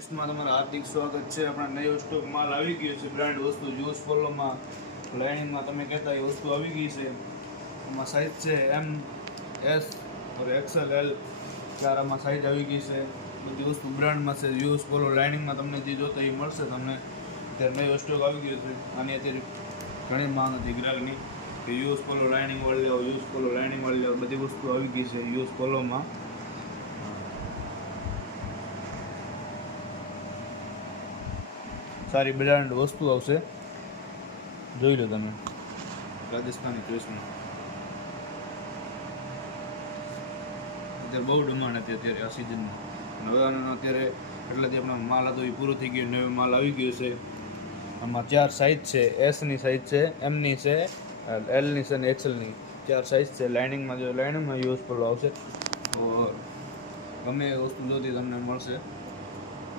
માં તમારું હાર્દિક સ્વાગત છે. આપણા નવો સ્ટોક માલ આવી ગયો છે. બ્રાન્ડ વસ્તુ જ્યુસ પોલોમાં લાઇનિંગમાં તમે કહેતા એ વસ્તુ આવી ગઈ છે. આમાં સાઇઝ છે એમ, એસ और XL, L ચાર આમાં સાઇઝ આવી ગઈ છે. બધી વસ્તુ બ્રાન્ડમાં છે. જ્યુસ પોલો લાઇનિંગમાં તમને જે જોતા એ મળશે તમને. અત્યારે નવો સ્ટોક આવી ગયો છે. આની અત્યારે ઘણી માંગ હતી ગ્રાહકની કે યુએસ પોલો લાઇનિંગ વાળી લેવો, યુએસ પોલો લાઇનિંગ વાળી લેવો. બધી વસ્તુ આવી ગઈ છે યુએસ પોલોમાં. સારી બ્રાન્ડ વસ્તુ આવશે, જોઈ લો તમે. રાજસ્થાની ક્રિષ્ના અત્યારે બહુ ડિમાન્ડ હતી અત્યારે આ સિઝનમાં. હવે અત્યારે એટલાથી આપણો માલ હતો એ પૂરો થઈ ગયો. નવો માલ આવી ગયો છે. આમાં ચાર સાઇઝ છે. એસની સાઇઝ છે, એમની છે, એલની છે અને એક્સએલની ચાર સાઇઝ છે. લાઇનિંગમાં જો લાઇનિંગમાં યુઝફુલ આવશે તો ગમે એ વસ્તુ જોતી તમને મળશે.